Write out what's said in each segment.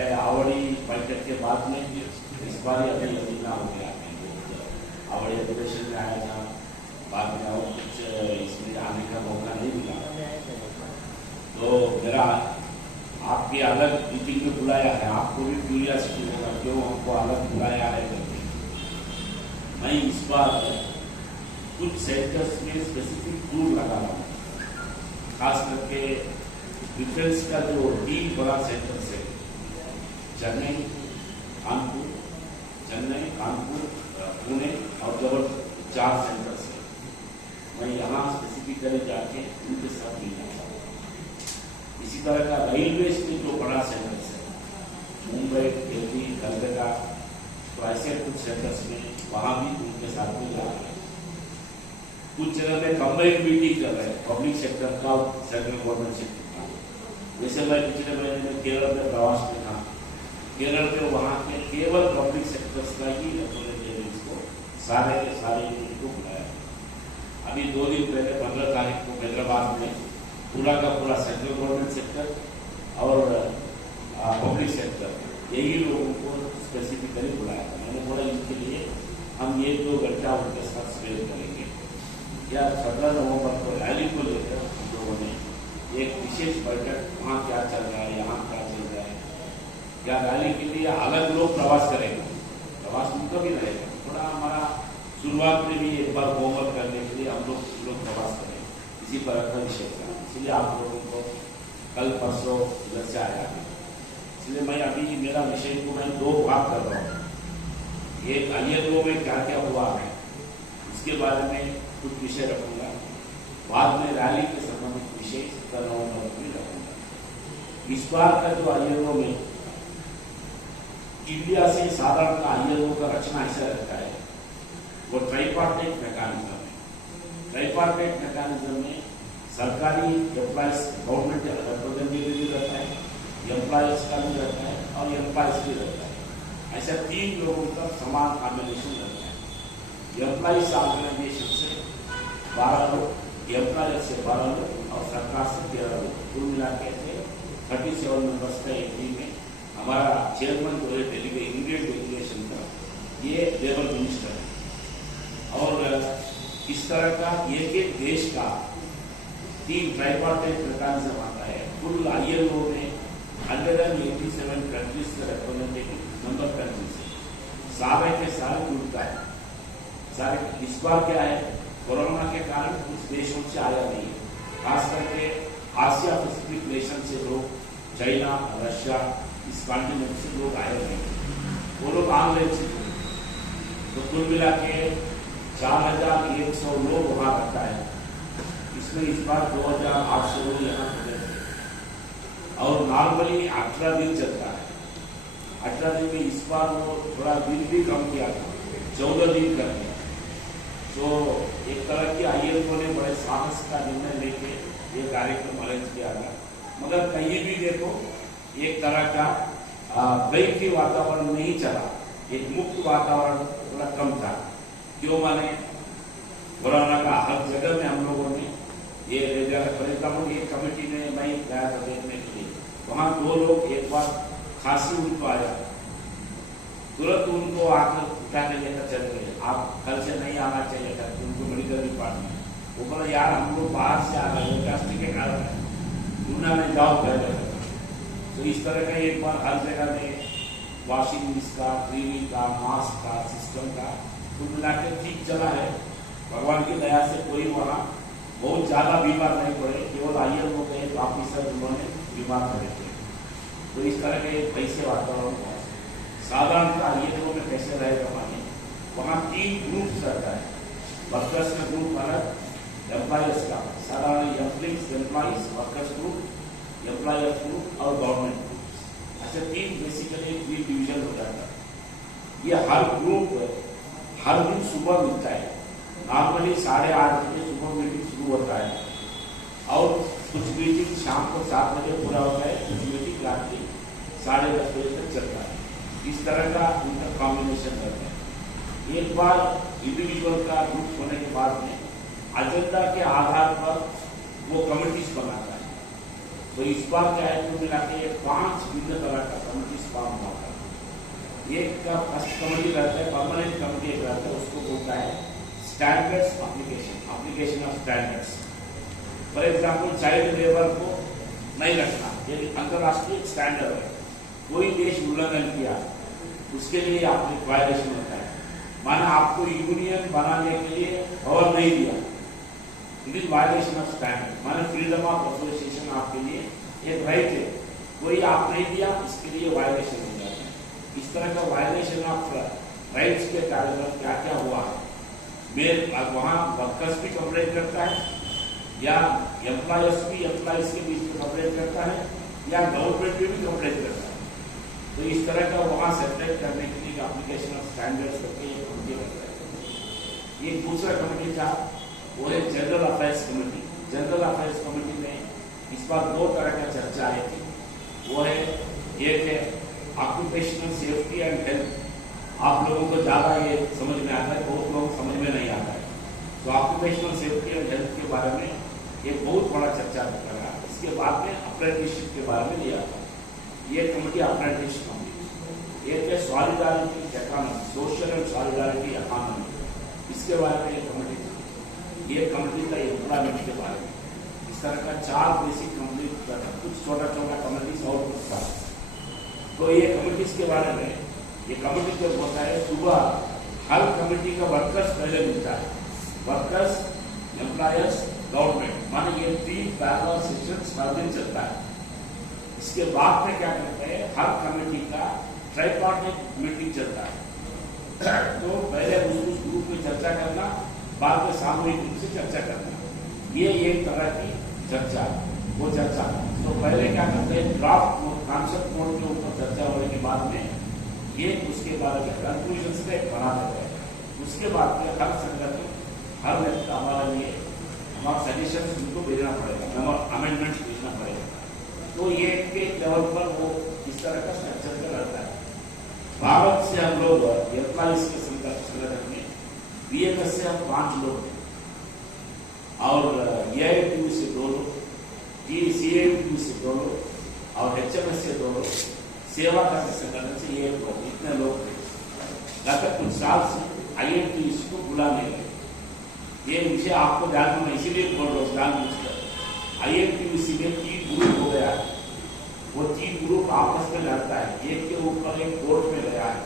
चाहे आवड़ी बैठक के बाद में इस बार अभी अधीना हो गया। आवड़ी अधिवेशन में आया था, बाद में और कुछ इसमें आने का मौका नहीं मिला। तो मेरा आपके अलग मीटिंग में बुलाया है, आपको भी क्यूरियोसिटी होगा क्यों हमको अलग बुलाया है करके। मैं इस बार कुछ सेक्टर्स में स्पेसिफिक रूल लगा रहा हूँ, खास करके डिफेंस का जो 3 बड़ा सेक्टर है, चेन्नई, कानपुर, पुणे और जबलपुर, 4 सेंटर्स है। मैं यहाँ स्पेसिफिकली जाके उनके साथ मिलना चाहता हूँ। इसी तरह का रेलवे में जो बड़ा सेंटर्स है, मुंबई, दिल्ली, कलकत्ता, तो ऐसे कुछ सेंटर्स में वहाँ भी उनके साथ में जा रहे हैं। कुछ जगह में कंबाइंड मीटिंग कर रहे हैं, पब्लिक सेक्टर का और सेंट्रल गवर्नमेंट सेक्टर का। जैसे मैं पिछले महीने में केरल में प्रवास में था, केरल में वहाँ के केवल पब्लिक सेक्टर्स का ही रिप्रेजेंटेटिव्स को सारे के सारे यूनिट को बुलाया। अभी 2 दिन पहले 15 तारीख को हैदराबाद में पूरा का पूरा सेंट्रल गवर्नमेंट सेक्टर और पब्लिक सेक्टर यही लोगों को स्पेसिफिकली बुलाया था। मैंने बोला इनके लिए हम 1-2 घंटा उनके साथ स्पेयर करेंगे। या 17 नवंबर को रैली को लेकर हम लोगों ने एक विशेष बैठक, वहाँ क्या चल रहा है, यहाँ क्या चल रहा है, क्या रैली के लिए अलग लोग प्रवास करेंगे, प्रवास उनका भी रहेगा। थोड़ा हमारा शुरुआत में भी एक बार होमवर्क करने के लिए हम लोग प्रवास करें, इसी तरह का विषय था। इसलिए आप लोगों को कल परसों इधर से आया है। इसलिए मैं अभी मेरा विषय को मैं 2 भाग कर रहा हूँ। एक ILO में क्या क्या हुआ है इसके बारे में कुछ विषय रखूंगा, बाद में रैली के संबंधित विषय 17 नवंबर को भी रखूंगा। इस बार का जो ILO में इंडिया से साधारण ILO का रचना ऐसा रहता है, वो ट्राइपार्टाइट मैकेनिज्म है। ट्राइपार्टाइट मैकेनिज्म में सरकारी एम्प्लॉयज, गवर्नमेंट रिप्रेजेंटेटिव भी रहता है, एम्प्लॉयज का भी रहता है और एम्प्लॉयज भी रहता है। ऐसा 3 लोगों का समान कॉम्बिनेशन रहता है। एम्प्लॉयज ऑर्गेनाइजेशन से 12 लोग, एम्प्लॉयर से 12 लोग और सरकार से 13 लोग, कुल मिला के 37 मेंबर्स का एक टीम में हमारा चेयरमैन जो है इंडियन डेलीगेशन का, ये लेबर मिनिस्टर है। और इस तरह का एक देश का 3 ट्राइपार्टाइट मैकेनिज्म आता है। कुल ILO में 187 कंट्रीज से रिप्रेजेंटेटिव नंबर कंट्रीज है, सारे के सारे जुड़ता है। सारे इस बार क्या है, कोरोना के कारण कुछ देशों से आया नहीं है, खास करके आसिया पैसिफिक नेशन से लोग, चाइना, रशिया, इस कॉन्टिनेंट से लोग आए नहीं, वो लोग ऑनलाइन से जुड़े। तो कुल मिला के 4100 लोग वहाँ रहता है। इसमें इस बार 2800 लोग यहाँ खड़े थे और नॉर्मली 18 दिन चलता है। 18 दिन में इस बार वो थोड़ा दिन भी कम किया था, 14 दिन कर दिया। तो एक तरह की ILO ने बड़े साहस का निर्णय लेके ये कार्यक्रम अरेंज किया था। मगर कहीं भी देखो एक तरह का भय की वातावरण नहीं चला, एक मुक्त वातावरण थोड़ा कम था। क्यों माने कोरोना का हर जगह में हम लोगों ने ये फॉर एग्जाम्पल एक कमेटी में मैं गया था देखने के लिए, वहाँ 2 लोग एक बार खांसी उनको आया, तुरंत उनको आकर उठा के लेकर चले गए, आप कल से नहीं आना चाहिए था उनको मेडिकल डिपार्टमेंट। वो बोला यार हम लोग बाहर से आ रहे हैं, इंडस्ट्री के कारण है, दुनिया में जाओ कर रहे। तो इस तरह का एक बार हर जगह में वॉशिंग का, क्लीनिंग का, मास्क का सिस्टम का कुल मिला के ठीक चला है। भगवान की दया से कोई वहाँ बहुत ज्यादा बीमार नहीं पड़े, केवल ILO के एक ऑफिसर उन्होंने बीमार पड़े थे। तो इस तरह के पैसे वातावरण साधारणतः ILO में कैसे रहेगा माने, वहाँ 3 ग्रुप्स रहता है। वर्कर्स का ग्रुप अलग, एम्प्लॉयर्स का, साधारण employees, workers group, employers group और गवर्नमेंट ग्रुप, ऐसे 3 बेसिकली 3 डिविजन हो जाता है। ये हर ग्रुप हर दिन सुबह मिलता है, नॉर्मली 8:30 बजे सुबह मीटिंग शुरू होता है और कुछ मीटिंग शाम को 7 बजे पूरा होता है, कुछ मीटिंग रात के 10:30 बजे तक चलता है। इस तरह का उनका कॉम्बिनेशन रहता है। एक बार इंडिविजुअल का ग्रुप होने के बाद में एजेंडा के आधार पर वो कमिटीज बनाता है। तो इस बार क्या है, कुल मिला के 5 भिन्न तरह का कमिटी फॉर्म हुआ था। एक का फर्स्ट कमिटी रहता है, परमानेंट कमिटी एक रहता है, उसको बोलता है standards application of standards. For example child labour को नहीं रखना, ये अंतर्राष्ट्रीय स्टैंडर्ड है। कोई देश उल्लंघन किया उसके लिए आपको वायलेशन होता है। माना आपको यूनियन बनाने के लिए और नहीं दिया, it is violation of standard. माना फ्रीडम ऑफ एसोसिएशन आपके लिए एक राइट है, कोई आप नहीं दिया, इसके लिए वायलेशन हो जाता है। इस तरह का वायलेशन ऑफ राइट्स के कारण क्या क्या हुआ है, वहाँ वर्कर्स भी कंप्लेन करता है, या एम्प्लॉयर्स भी एम्प्लॉयज के बीच में कंप्लेन करता है, या गवर्नमेंट भी कंप्लेन करता है। तो इस तरह का वहाँ सेपरेट करने के लिए एप्लीकेशन ऑफ स्टैंडर्ड्स करके ये कमेटी करता है। एक दूसरा कमेटी था, वो है general affairs committee. General affairs committee में इस बार 2 तरह का चर्चा आई थी। वो है, एक है ऑक्यूपेशनल सेफ्टी एंड हेल्थ। आप लोगों को ज़्यादा ये समझ में आता है, बहुत लोग समझ में नहीं आता है। तो ऑक्यूपेशनल सेफ्टी एंड हेल्थ के बारे में एक बहुत बड़ा चर्चा कर रहा है। इसके बाद में अप्रेंटिसशिप के बारे में लिया था। ये कमेटी अप्रेंटिस कमेटी। एक है solidarity economy, social and solidarity economy, इसके बारे में ये कमेटी थी। ये कमेटी का एम्प्लॉयमेंट के बारे में इस तरह का 4 बेसिक कमेटी, कुछ छोटा छोटा कमेटीज और कुछ था। तो ये कमिटीज के बारे में, ये कमिटी जब होता है सुबह हर कमेटी का वर्कर्स पहले मिलता है, वर्कर्स, एम्प्लॉयर्स, गवर्नमेंट, माने ये 3 पैरेलल सेशंस हर दिन चलता है। इसके बाद में क्या करते हैं, हर कमेटी का ट्राइपार्टाइट मीटिंग चलता है। तो पहले उस ग्रुप में चर्चा करना, बाद में सामूहिक रूप से चर्चा करना, ये एक तरह की चर्चा, वो चर्चा। तो पहले क्या करते हैं, ड्राफ्ट कॉन्सेप्ट नोट के ऊपर चर्चा होने के बाद में ये उसके बारे में कंक्लूजन से बना देते हैं। उसके बाद में हर संगठन, हर व्यक्ति हमारे लिए हमारा सजेशन उनको भेजना पड़ेगा, अमेंडमेंट भेजना पड़ेगा। तो ये के लेवल पर वो इस तरह का स्ट्रक्चर का रहता है। भारत से हम लोग एम्प्लॉइज के संगठन में बीएमएस से हम 5 लोग हैं, और एआईटीयू से 2 लोग, सीआईटीयू से 2 लोग, और एचएमएस से 2 लोग, सेवा का संगठन से 1 लोग, इतने लोग थे। गत कुछ साल से आईएनटीयूसी को बुलाने लगे। ये मुझे आपको जानना मैं इसीलिए बोल रहा हूँ, जानबूझकर आईएनटीयूसी में 3 ग्रुप हो गया है। वो 3 ग्रुप आपस में लड़ता है, एक के ऊपर एक कोर्ट में गया है।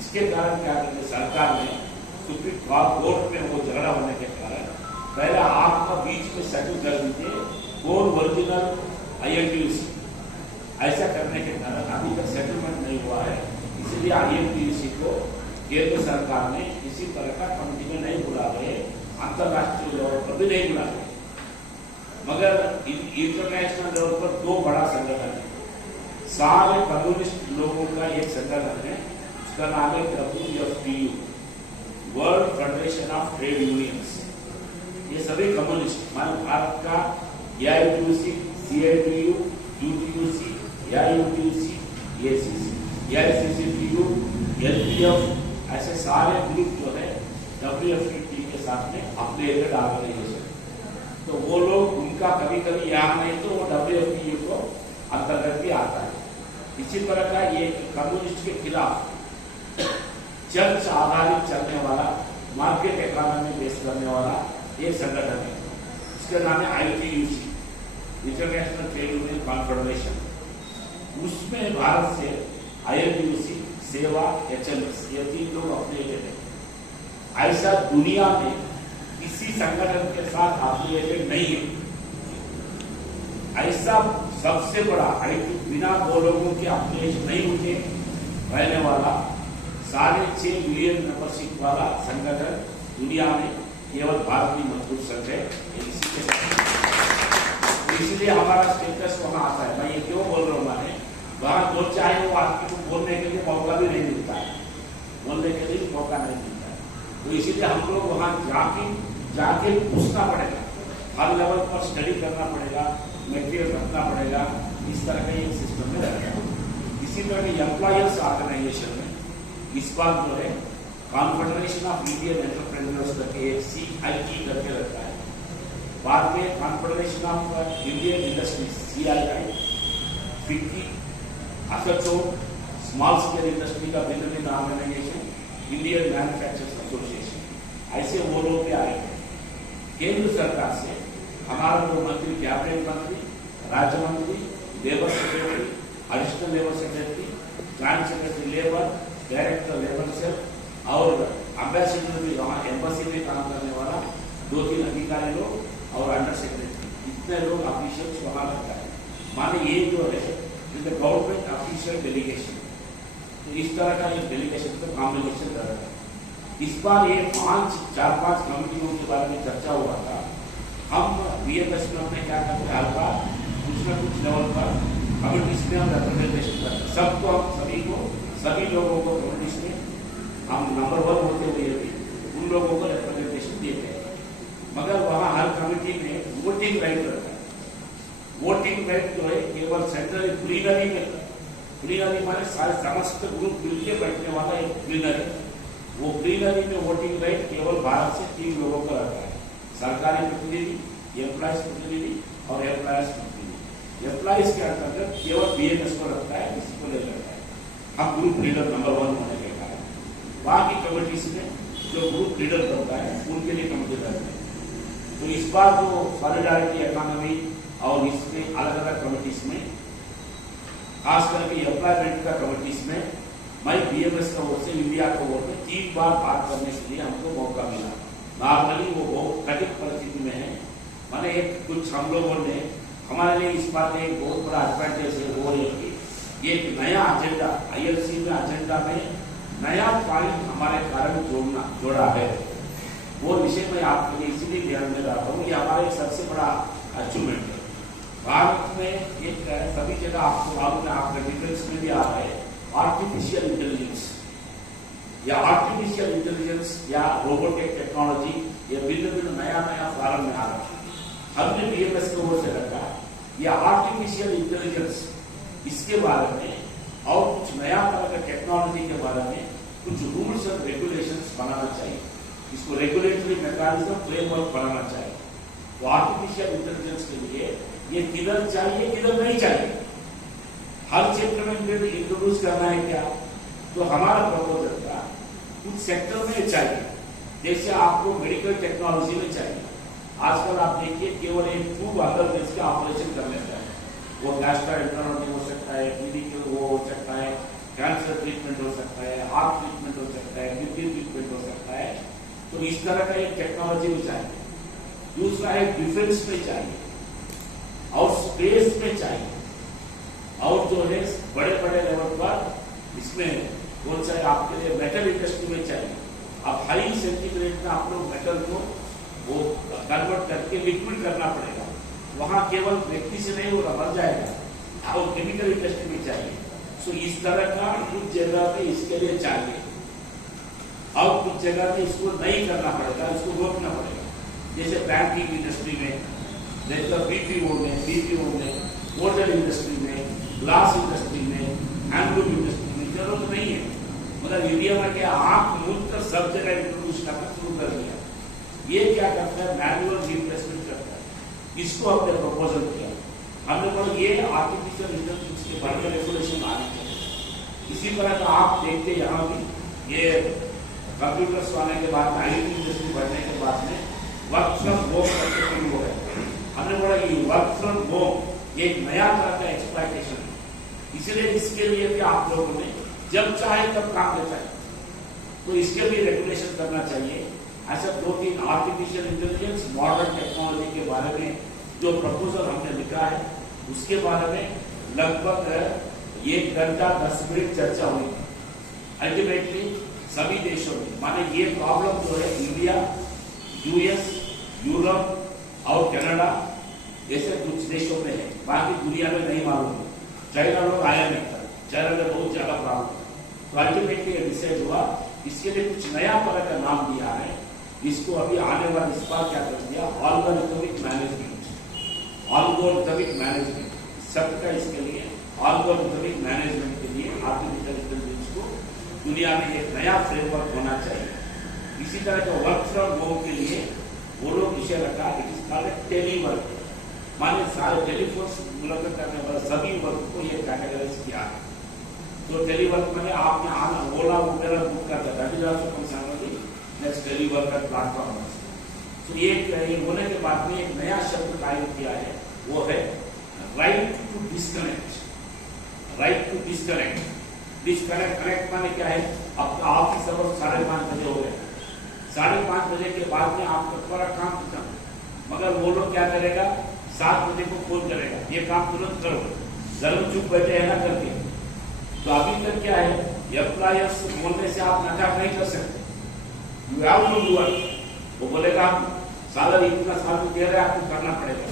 इसके कारण क्या करते, सरकार ने सुप्रीम कोर्ट में वो झगड़ा होने के कारण पहले आपका बीच में सेटल कर दीजिए, कौन ओरिजिनल आईएनटीयूसी, ऐसा करने के कारण अभी तक सेटलमेंट नहीं हुआ है। इसलिए आईएनटीयूसी को केंद्र सरकार ने किसी तरह का कमेटी में नहीं बुला रहे, अंतर्राष्ट्रीय लेवल पर भी नहीं बुला रहे, मगर इंटरनेशनल लेवल पर 2 बड़ा संगठन है। सारे कम्युनिस्ट लोगों का एक संगठन है, उसका नाम है WFTU, world federation of trade unions. ये सभी कम्युनिस्ट, मान भारत का एआईटीयूसी, सीआईटीयू, यूटीयूसी, एआईयूटीयूसी, एसीसी, एआईसीसीटीयू, एलपीएफ, ऐसे सारे ग्रुप जो है WFTU के साथ में अफिलिएटेड ऑर्गेनाइजेशन। तो वो लोग, उनका कभी कभी यहाँ नहीं तो वो WFTU को अंतर्गत भी आता है। इसी तरह का ये कम्युनिस्ट के खिलाफ चर्च आधारित चलने वाला, मार्केट इकोनॉमी बेस करने वाला एक संगठन है, उसका नाम है ITUC, international trade union confederation. उसमें भारत से INTUC, सेवा, HMS, ये 3 लोग अफिलिएटेड है। ऐसा दुनिया में किसी संगठन के साथ अफिलिएटेड नहीं है। ऐसा सबसे बड़ा बिना 2 लोगों के अफिलिएशन नहीं होते रहने वाला 6.5 मिलियन मेंबरशिप वाला संगठन दुनिया में केवल भारत ही मजबूत संघ है। इसलिए हमारा स्टेटस वहां आता है। मैं ये क्यों बोल रहा हूँ, मैंने वहां जो चाहे वो आदमी को बोलने के लिए मौका भी नहीं मिलता है, बोलने के लिए मौका नहीं मिलता है। तो इसीलिए हम लोग वहां जाके पूछना पड़ेगा, हर लेवल पर स्टडी करना पड़ेगा, मेटेरियल रखना पड़ेगा। इस तरह का एक सिस्टम में रहेगा। इसी तरह के एम्प्लॉयर्स ऑर्गेनाइजेशन में इस बार जो है कॉन्फेडरेशन ऑफ इंडियन एंटरप्रेन्योर्स करके एक CIT करके रखा है। बाद में confederation of Indian industries CII, FICCI, ASSOCHAM, small scale industry का भिन्न ऑर्गेनाइजेशन, इंडियन मैन्युफैक्चरर्स एसोसिएशन, ऐसे वो लोग भी आए हैं। केंद्र सरकार से हमारा जो मंत्री, कैबिनेट मंत्री, राज्य मंत्री, labour secretary, additional labour secretary, joint secretary labour, director labour से और एम्बेसडर भी, वहाँ एम्बेसी में काम करने वाला 2-3 अधिकारी लोग और अंडर सेक्रेटरी, इतने लोग ऑफिशियल्स वहाँ लगता है। माने ये जो है गवर्नमेंट ऑफिशियल डेलीगेशन, तो इस तरह का एक डेलीगेशन का कॉम्बिनेशन कर रहा है। इस बार ये 4-5 कमिटियों के बारे में चर्चा हुआ था। हम BMS में हमने क्या करते हैं, हर बार कुछ न कुछ लेवल पर कमिटीज में हम रिप्रेजेंटेशन करते हैं। सबको हम सभी लोगों को कमिटीज में हम नंबर 1 होते हुए भी उन लोगों को रिप्रेजेंटेशन देते हैं। मगर वहाँ हर कमिटी में वोटिंग राइट रहता है। वोटिंग राइट जो है केवल सेंट्रल प्लीनरी में, प्लीनरी माने सारे समस्त ग्रुप मिलकर बैठने वाला एक प्लीनरी, वो प्लीनरी में वोटिंग राइट केवल भारत से 3 लोगों का रहता है, सरकारी प्रतिनिधि, एम्प्लॉयज प्रतिनिधि और एम्प्लॉयज प्रतिनिधि। एम्प्लॉयज के अंतर्गत केवल BMS को रखता है, किसी को नहीं रखता है। हम ग्रुप लीडर नंबर 1 होने के कारण बाकी कमिटीज में जो ग्रुप लीडर करता है उनके लिए कमिटी रहते हैं। तो इस बार जो सॉलिडारिटी इकोनॉमी और इसमें अलग अलग कमिटीज में, खास करके एम्प्लॉयमेंट का कमिटीज में, मैं BMS का ओर से, इंडिया का ओर में 3 बार बात करने के लिए हमको मौका मिला। नॉर्मली वो बहुत कठिन परिस्थिति में है। माने कुछ हम लोगों ने, हमारे लिए इस बात में एक बहुत बड़ा एडवांटेज है, वो है कि एक नया एजेंडा ILC में, एजेंडा में नया पॉइंट हमारे कारण जोड़ा है। वो विषय में आपके लिए इसीलिए ध्यान में रहा हूँ। ये हमारा एक सबसे बड़ा अचीवमेंट है। भारत में एक सभी जगह आपको मालूम है, आपके डिफेंस में भी आ रहा है आर्टिफिशियल इंटेलिजेंस या रोबोटिक टेक्नोलॉजी, ये भिन्न नया फॉर्म में आ रहा है। हमने BMS की ओर से रखा या आर्टिफिशियल इंटेलिजेंस, इसके बारे में और कुछ नया तरह का टेक्नोलॉजी के बारे में कुछ रूल्स एंड रेगुलेशंस बनाना चाहिए। इसको रेगुलेटरी मैकेनिज्म फ्रेमवर्क बनाना चाहिए। तो आर्टिफिशियल इंटेलिजेंस के लिए ये किधर चाहिए, किधर नहीं चाहिए, हर क्षेत्र में इंट्रोड्यूस करना है क्या? तो हमारा प्रपोजल था कुछ सेक्टर में चाहिए। जैसे आपको मेडिकल टेक्नोलॉजी में चाहिए। आजकल आप देखिए केवल एक ट्यूब अंदर इसका ऑपरेशन कर लेता है। वो गैस्ट्रोएंटेरोलॉजी हो सकता है, मेडिकल वो हो सकता है, कैंसर ट्रीटमेंट हो सकता है, हार्ट ट्रीटमेंट हो सकता है, किडनी ट्रीटमेंट हो सकता है। तो इस तरह का एक टेक्नोलॉजी में चाहिए। दूसरा है डिफेंस में चाहिए और स्पेस में चाहिए और जो है बड़े बड़े लेवल पर इसमें कौन सा आपके लिए मेटल इंडस्ट्री में चाहिए। अब हाई सेंटीग्रेड में आप लोग मेटल को वो कन्वर्ट करके लिक्विड करना पड़ेगा। वहां केवल व्यक्ति से नहीं, वो मर जाएगा। और केमिकल इंडस्ट्री में चाहिए। सो इस तरह का कुछ जगह पे इसके लिए चाहिए और कुछ जगह पे इसको नहीं करना पड़ेगा, इसको रोकना पड़ेगा। जैसे बैंकिंग इंडस्ट्री में, जैसे BPO में, होटल इंडस्ट्री में, ग्लास इंडस्ट्री में, हैंडलूम इंडस्ट्री में जरूरत नहीं है। मगर इंडिया में क्या आंख मूंद कर सब जगह इंट्रोड्यूस करना शुरू कर दिया। ये क्या करता है, मैनुअल रिप्लेसमेंट करता है। इसको हमने प्रपोजल किया। हमने बोला ये आर्टिफिशियल इंटेलिजेंस के बारे में रेगुलेशन आने चाहिए। इसी तरह का आप देखते यहाँ भी ये कंप्यूटर्स आने के बाद, IT इंडस्ट्री बढ़ने के बाद में वर्क फ्रॉम होम करके शुरू हो गए। हमने बोला ये वर्क फ्रॉम होम एक नया तरह का एक्सप्लॉयटेशन है। इसलिए इसके लिए भी आप लोगों ने जब चाहे तब काम कर चाहिए, तो इसके भी रेगुलेशन करना चाहिए। ऐसा 2-3 आर्टिफिशियल इंटेलिजेंस, मॉडर्न टेक्नोलॉजी के बारे में जो प्रपोजल हमने लिखा है, उसके बारे में लगभग 1 घंटा 10 मिनट चर्चा हुई। अल्टीमेटली सभी देशों में, माने ये प्रॉब्लम जो है इंडिया, US, यूरोप और कनाडा जैसे कुछ देशों में है, बाकी दुनिया में नहीं मालूम है। चाइना लोग आया नहीं था, चाइना में बहुत ज्यादा प्रॉब्लम। तो अल्टीमेटली डिसाइड हुआ इसके लिए कुछ नया तरह का नाम दिया है। इसको अभी आने वाले इस बार क्या कर दिया, ऑल्गोरिथमिक मैनेजमेंट शब्द का इसके लिए ऑल्गोरिथमिक मैनेजमेंट के लिए आर्टिफिशियल इंटेलिजेंस को दुनिया में एक नया फ्रेमवर्क होना चाहिए। इसी तरह का वर्क फ्रॉम होम के लिए वो लोग विषय रखा, इट इज माने टेलीवर्क, माने सारे टेलीफोन मुलाकात करने वाले सभी वर्ग को ये कैटेगराइज किया है। तो टेलीवर्क में आपने आना ओला वगैरह बुक करता था, नेक्स्ट टेलीवर्क प्लेटफॉर्म। तो ये होने के बाद में एक नया शब्द कायम किया है, वो है right to disconnect. Right to disconnect, disconnect connect माने क्या है, आपका ऑफिस अवर 5:30 बजे हो गया, 5:30 बजे के बाद में आपका पूरा काम खत्म, मगर वो लोग क्या करेगा, 7 बजे को फोन करेगा, ये काम तुरंत करो, जरूर चुप बैठे है ना करके। तो अभी तक क्या है, एम्प्लॉयर्स बोलने से आप नाटक नहीं कर सकते, वो बोलेगा आप सैलरी इतना साल दे रहे हैं, आपको करना पड़ेगा।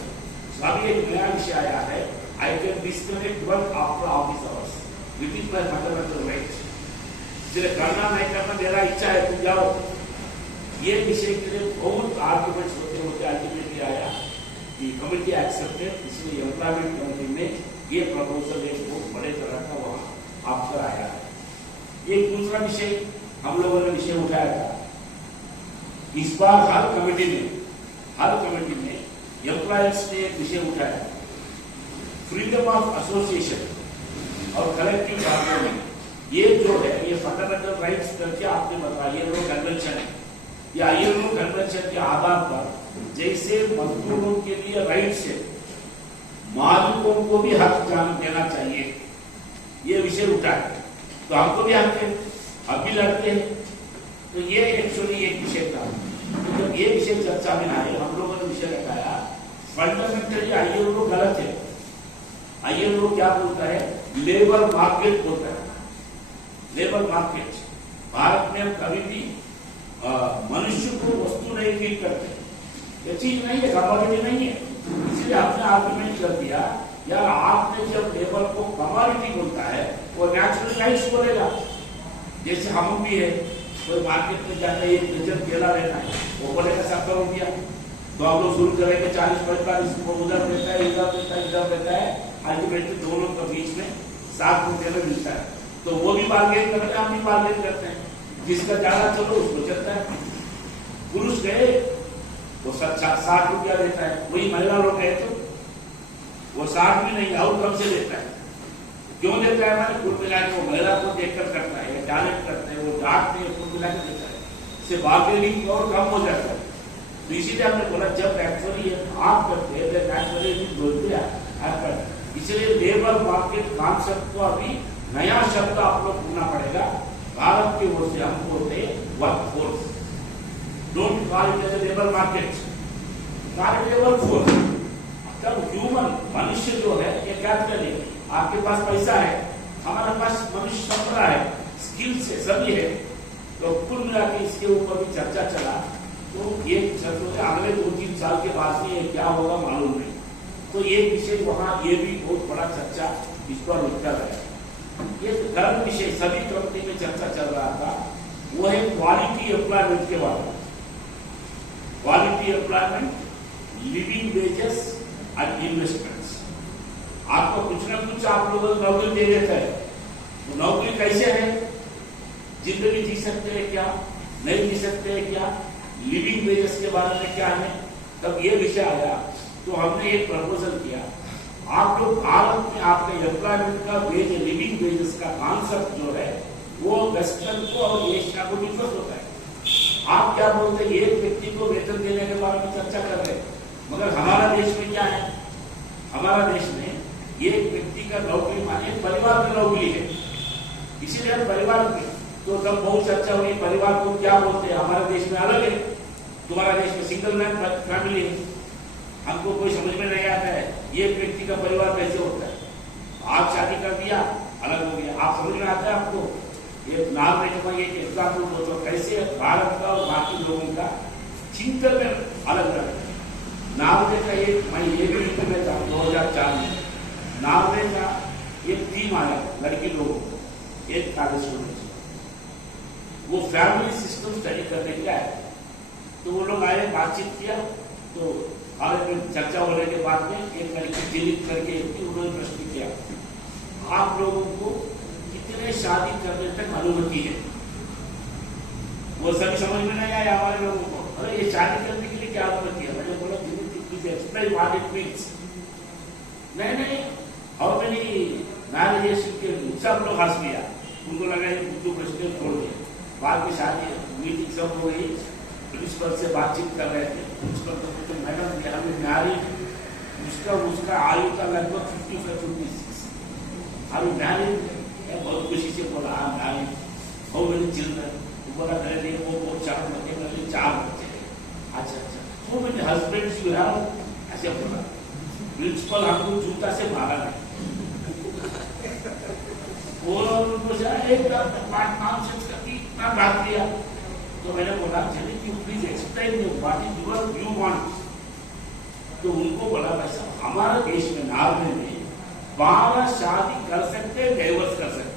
तो अभी एक नया विषय आया है, I can disconnect work after office hours which is my fundamental right. इसलिए करना नहीं करना मेरा इच्छा है, तुम जाओ। ये विषय के लिए बहुत आर्ग्यूमेंट्स होते होते अल्टीमेटली आया कि कमिटी एक्सेप्टेड, इसलिए एम्प्लॉयमेंट कमिटी में ये प्रपोजल एक बहुत बड़े तरह का वहां आपका आया है। एक दूसरा विषय हम लोगों ने विषय उठाया था, इस बार हर कमेटी में एम्प्लॉयर्स ने एक विषय उठाया, फ्रीडम ऑफ एसोसिएशन और कलेक्टिव बार्गेनिंग। ये जो है ये फंडामेंटल राइट्स करके आपने बताया, ये लोग कन्वेंशन है या ILO कन्वेंशन के आधार पर जैसे मजदूरों के लिए राइट्स है, मालिकों को भी हक देना चाहिए, ये विषय उठाया। तो हमको भी हक है, हम भी लड़ते हैं। तो ये एक्चुअली एक विषय था। तो जब ये विषय चर्चा में आए, हम लोगों ने विषय रखाया फंडामेंटली ILO गलत है। ILO क्या बोलता है, लेबर मार्केट बोलता है, लेबर मार्केट। भारत में हम कभी भी मनुष्य को वस्तु नहीं फील करते, ये चीज नहीं है, कमोडिटी नहीं है। इसलिए आपने आर्गुमेंट कर दिया, यार आपने जब लेबर को कमोडिटी बोलता है, वो नेचुरल राइट्स बोलेगा। जैसे हम भी है, कोई मार्केट में जाकर एक डजन केला लेना है, वो बोलेगा 70 रुपया, तो आप लोग शुरू करेंगे 40-45, उधर देता है, इधर देता है, इधर देता है, अल्टीमेटली दोनों के बीच में 7 रुपये में मिलता है। तो वो भी बार्गेन करते हैं, हम भी बार्गेन करते हैं, जिसका ज्यादा चलो उसको चलता है। पुरुष गए वो 60 रुपया देता है, वही महिला लोग गए तो वो 60 भी नहीं और कम से देता है। क्यों देता है, मैंने कुल मिला के वो महिला को देखकर करता है, टैलेंट करते हैं, वो जात में कुल मिला के देता है, इससे बार्गेनिंग और कम हो जाता है। तो इसीलिए हमने बोला जब एक्चुअली आप करते हैं तो एक्चुअली बोलते हैं, इसलिए लेबर मार्केट कॉन्सेप्ट को अभी नया शब्द आप लोग ढूंढना पड़ेगा। भारत की ओर से हम बोलते हैं workforce, don't call it as labour market, call it workforce. तब ह्यूमन मनुष्य जो है ये क्या करें, आपके पास पैसा है, हमारे पास मनुष्य संपदा है, स्किल्स है, सभी है। तो कुल मिला के इसके ऊपर भी चर्चा चला। तो ये अगले 2-3 साल के बाद में ये क्या होगा मालूम नहीं। तो ये विषय वहाँ ये भी बहुत बड़ा चर्चा इस पर उठता है। ये धर्म विषय सभी कंपनी में चर्चा चल रहा था, वो है क्वालिटी एम्प्लॉयमेंट के बारे में। Quality employment, living wages and investments. आपको कुछ ना कुछ आप लोगों को नौकरी दे देता है, तो नौकरी कैसे है, जिंदगी जी सकते हैं क्या, नहीं जी सकते हैं क्या, लिविंग वेजेस के बारे में क्या है। तब ये विषय आया तो हमने एक प्रपोजल किया, आप लोग भारत में आपके एम्प्लॉयमेंट का वेज, लिविंग वेजेस का कॉन्सेप्ट जो है वो वेस्टर्न को और एशिया को डिफरेंस होता है। आप क्या बोलते हैं, एक व्यक्ति को वेतन देने के बारे में चर्चा कर रहे हैं, मगर हमारा देश में क्या है, हमारा देश में एक व्यक्ति का नौकरी माने परिवार की नौकरी है, इसीलिए हम परिवार में तो तब बहुत चर्चा हुई, परिवार को क्या बोलते हैं, हमारे देश में अलग है, तुम्हारा देश में सिंगल मैन फैमिली है। हमको कोई समझ में नहीं आता है ये व्यक्ति का परिवार कैसे होता है। आप शादी कर दिया, अलग हो गया, आप समझ में आता है आपको। ये नाम में एक एग्जाम्पल दो तो कैसे भारत का और बाकी लोगों का चिंतन में अलग अलग है। नावले का एक, मैं ये भी लिखना में था 2004 में नावले का एक टीम आया लड़की लोगों को, एक कॉलेज स्टूडेंट, वो फैमिली सिस्टम स्टडी करने के आए। तो वो लोग आए, बातचीत किया, तो चर्चा होने के बाद में एक लड़की दिलीप करके उन्होंने प्रश्न किया, आप लोगों को कितने शादी करने तक अनुमति है। वो सभी समझ में नहीं आया हमारे लोगों को, अरे ये शादी करने के लिए क्या अनुमति है। मैंने बोला Dilip to explain what it means. नहीं, how many marriages के सब लोग हंस लिया, उनको लगा ये बुद्धू प्रश्न छोड़ दिया। बाद में शादी मीटिंग सब हो गई, प्रिंसिपल से बातचीत कर रहे थे। प्रिंसिपल को पूछते मैडम ये हमें मैरिज उसका आयु का लगभग 55-56 अभी मैरिज बहुत खुशी से बोला हाँ मैरिज हाउ मेनी चिल्ड्रन बोला मेरे वो 4 बच्चे मेरे 4 बच्चे। अच्छा so many husbands you have ऐसे बोला। प्रिंसिपल हमको जूता से मारा नहीं और मुझे एक नाम से इतना बात किया तो मैंने बोला चलिए you please explain what is your view want. तो उनको बोला वैसा हमारे देश में नॉर्वे में 12 शादी कर सकते हैं, डाइवर्स कर सकते।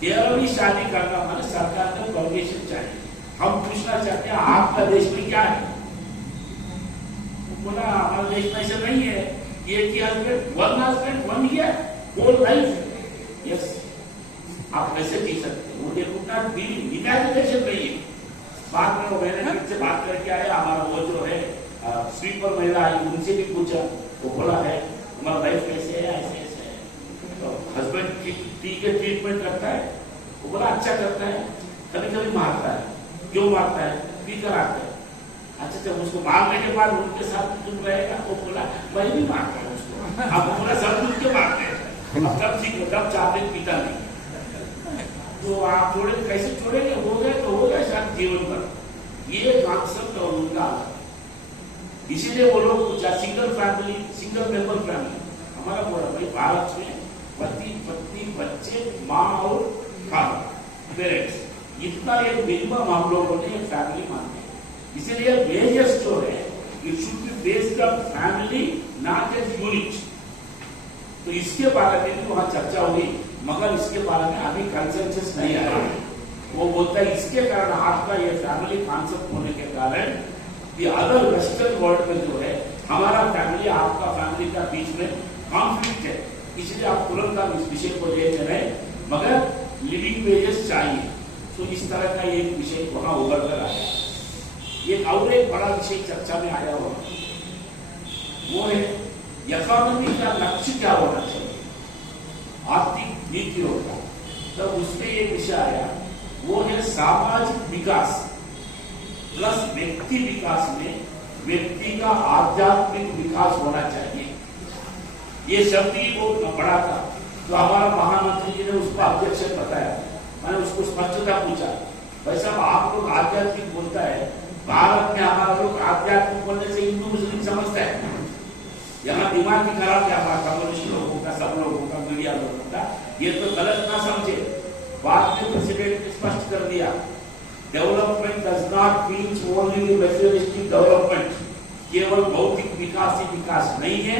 13वीं शादी करना हमारे सरकार को परमिशन चाहिए। हम पूछना चाहते हैं आपका देश में क्या है? बोला हमारे देश में ऐसा नहीं है। एक ही husband one year whole life. Yes आप कैसे जी सकते हैं? मुझे उतना इमेजिनेशन नहीं है। बाद में मैंने से बात करके आया हमारा वो जो है स्वीपर महिला आई उनसे भी पूछा तो बोला है हमारा लाइफ कैसे है ऐसे ऐसे है। तो हस्बैंड ठीक है ट्रीटमेंट करता है वो बोला अच्छा करता है कभी कभी मारता है। क्यों मारता है? पी कर आता है। अच्छा जब उसको मारने के बाद उनके साथ तुम रहेगा वो बोला मैं भी मारता हूँ उसको। आप बोला सब कुछ क्यों मारते हैं? अब तब ठीक है तब 4 दिन पीता नहीं। तो आप छोड़े कैसे छोड़ेंगे? हो गए तो हो गए शायद जीवन भर। ये कॉन्सेप्ट और उनका इसीलिए वो लोग single family single member family हमारा बोला भाई भारत में पति पत्नी बच्चे माँ और फादर पेरेंट्स इतना एक मिनिमम हम लोगों ने एक फैमिली मानते हैं। इसीलिए वेजेस जो है it should be based on family not as unit. तो इसके बारे में भी वहां चर्चा हुई मगर इसके बारे में अभी कंसेंसस नहीं आया। वो बोलता है इसके कारण आपका ये फैमिली कॉन्सेप्ट होने के कारण ये अदर वेस्टर्न वर्ल्ड में जो है हमारा फैमिली आपका फैमिली का बीच में कॉन्फ्लिक्ट है। इसलिए आप तुरंत आप इस विषय को ले रहे मगर लिविंग वेजेस चाहिए। तो इस तरह का एक विषय वहां उभर कर आया। एक और एक बड़ा विषय चर्चा में आया हुआ वो है इकोनॉमी का लक्ष्य क्या होना चाहिए, आर्थिक नीति होगा। तब उसमें एक विषय आया वो है सामाजिक विकास प्लस व्यक्ति विकास में व्यक्ति का आध्यात्मिक विकास होना चाहिए। ये शब्द ही बहुत बड़ा था। तो हमारा महामंत्री जी ने उसको अध्यक्ष बताया। मैंने उसको स्पष्टता पूछा भाई साहब आप लोग आध्यात्मिक बोलता है भारत में हमारा लोग आध्यात्मिक बोलने से हिंदू मुस्लिम समझता है। यहाँ दिमाग की खराब क्या बात कम्युनिस्ट लोगों का सब लोगों का मीडिया लोगों का ये तो गलत ना समझे। बाद में प्रेसिडेंट ने स्पष्ट कर दिया development does not means only materialistic development. केवल भौतिक विकास ही विकास नहीं है,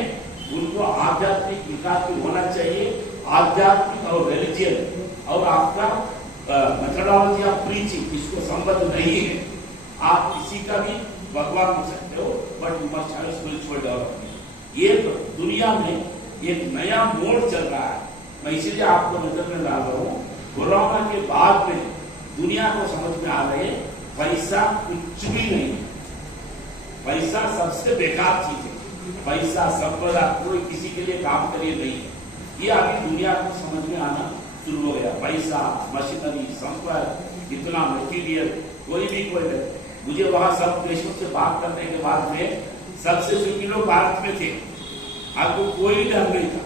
उनको आध्यात्मिक विकास भी होना चाहिए। आध्यात्मिक और रिलीजियन और आपका मेथोडोलॉजी ऑफ प्रीचिंग इसको संबंध नहीं है। आप किसी का भी भगवान हो सकते हो but you must have spiritual development. ये तो दुनिया में एक नया मोड़ चल रहा है। मैं इसीलिए आपको नजर में डाल रहा हूँ। कोरोना के बाद में दुनिया को समझ में आ रहे पैसा कुछ भी नहीं। पैसा सबसे बेकार चीज है। पैसा संपदा कोई किसी के लिए काम करिए नहीं। ये अभी दुनिया को समझ में आना शुरू हो गया। पैसा मशीनरी संपद इतना मटीरियल कोई भी कोई मुझे वहां सब देशों से बात करने के बाद में सबसे सुखी लोग भारत में थे। आपको कोई डर नहीं था।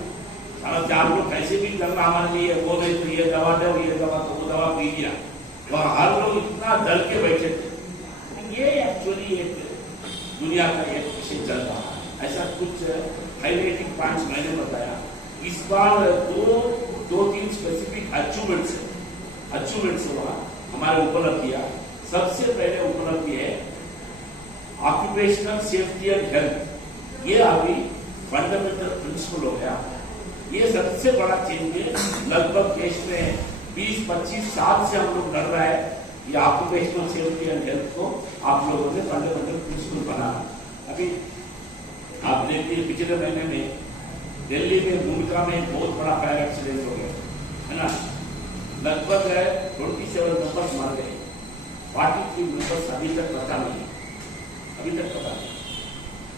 आप लोग कैसे भी करना हमारे लिए वो नहीं तो ये दवा दो ये दवा तो वो दवा पी लिया। वहां हर लोग इतना डर के बैठे थे। ये एक्चुअली एक दुनिया का एक विषय चल रहा है। ऐसा कुछ हाईलाइटिंग पॉइंट्स मैंने बताया। इस बार दो तीन स्पेसिफिक अचीवमेंट्स हुआ हमारे उपलब्धियां। सबसे पहले उपलब्धि है ऑक्यूपेशनल सेफ्टी एंड हेल्थ। ये अभी फंडामेंटल प्रिंसिपल हो गया। ये सबसे बड़ा चेंज है। लगभग देश में 20-25 साल से हम लोग कर रहा है ये ऑक्यूपेशनल सेफ्टी एंड हेल्थ को आप लोगों ने फंडामेंटल प्रिंसिपल बना। अभी आप देखिए पिछले महीने में दिल्ली में भूमिका में बहुत बड़ा फायर एक्सीडेंट हो गया है ना। लगभग 27 मेंबर्स मर गए। 43 मेंबर्स अभी तक पता नहीं।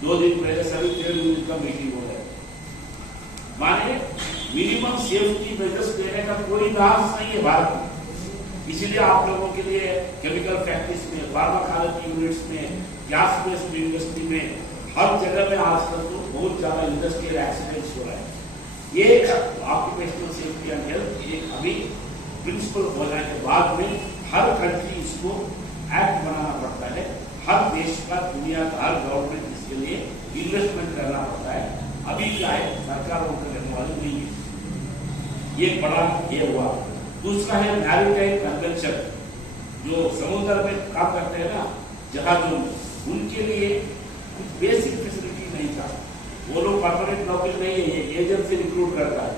2 दिन पहले सभी ट्रेड यूनियन का मीटिंग हो गया। माने मिनिमम सेफ्टी मेजर्स देने का कोई दास नहीं है भारत में। इसीलिए आप लोगों के लिए केमिकल फैक्ट्रीज में, फार्माकोलॉजी यूनिट्स में, गैस बेस्ड इंडस्ट्री में, हर जगह में आजकल तो बहुत ज्यादा इंडस्ट्रियल एक्सीडेंट्स हो रहे हैं। ये ऑक्यूपेशनल सेफ्टी एंड हेल्थ एक अभी प्रिंसिपल हो जाने के बाद में हर कंट्री इसको एक्ट बनाना पड़ता है। हर देश का, दुनिया का हर गवर्नमेंट इसके लिए इन्वेस्टमेंट करना पड़ता है। अभी क्या है, सरकार को करने वाली नहीं है। ये बड़ा ये हुआ। दूसरा है मैरीटाइम कन्वेंशन, जो समुद्र में काम करते हैं ना जहाजों में, उनके लिए कुछ बेसिक फैसिलिटी नहीं था। वो लोग परमानेंट नौकरी नहीं है, ये एजेंसी रिक्रूट करता है,